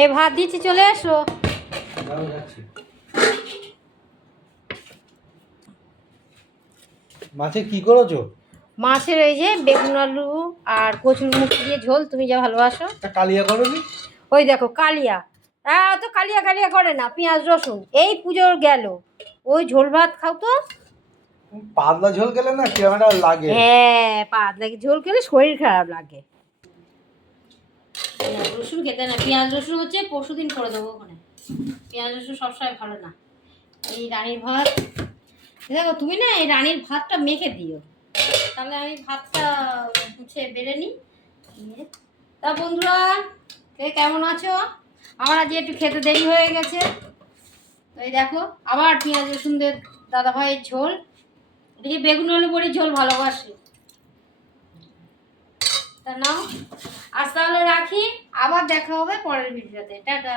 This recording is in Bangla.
এই ভাত দিচ্ছি, চলে এসো। মাছে কি করেছো? মাছের ওই যে বেগুন আলু আর কচুর মুখ দিয়ে ঝোল, তুমি যা ভালোবাসো। কালিয়া করোনি? ওই দেখো কালিয়া, তো কালিয়া কালিয়া করে না, পেঁয়াজ রসুন। এই পুজোর গেল, ওই ঝোল ভাত খাও তো। পাতলা ঝোল খেলে না কিরম একটা লাগে। হ্যাঁ, পাতলা ঝোল খেলে শরীর খারাপ লাগে। রসুন খেতে না, পেঁয়াজ রসুন হচ্ছে পরশুদিন করে দেবো ওখানে। পেঁয়াজ রসুন সবসময় ভালো না। এই রানীর ভাত দেখো, তুমি না এই রানীর ভাতটা মেখে দিও, তাহলে আমি ভাতটা হচ্ছে বেড়ে নিই। তা বন্ধুরা, কে কেমন আছো? আমার আজকে একটু খেতে দেরি হয়ে গেছে। তো এই দেখো, আবার পেঁয়াজ রসুন দিয়ে দাদা ভাইয়ের ঝোল। এদিকে বেগুন আলু বড়ি ঝোল ভালোবাসি। তা নাও, আজ তাহলে রাখি, আবার দেখা হবে পরের ভিডিওতে। টাটা।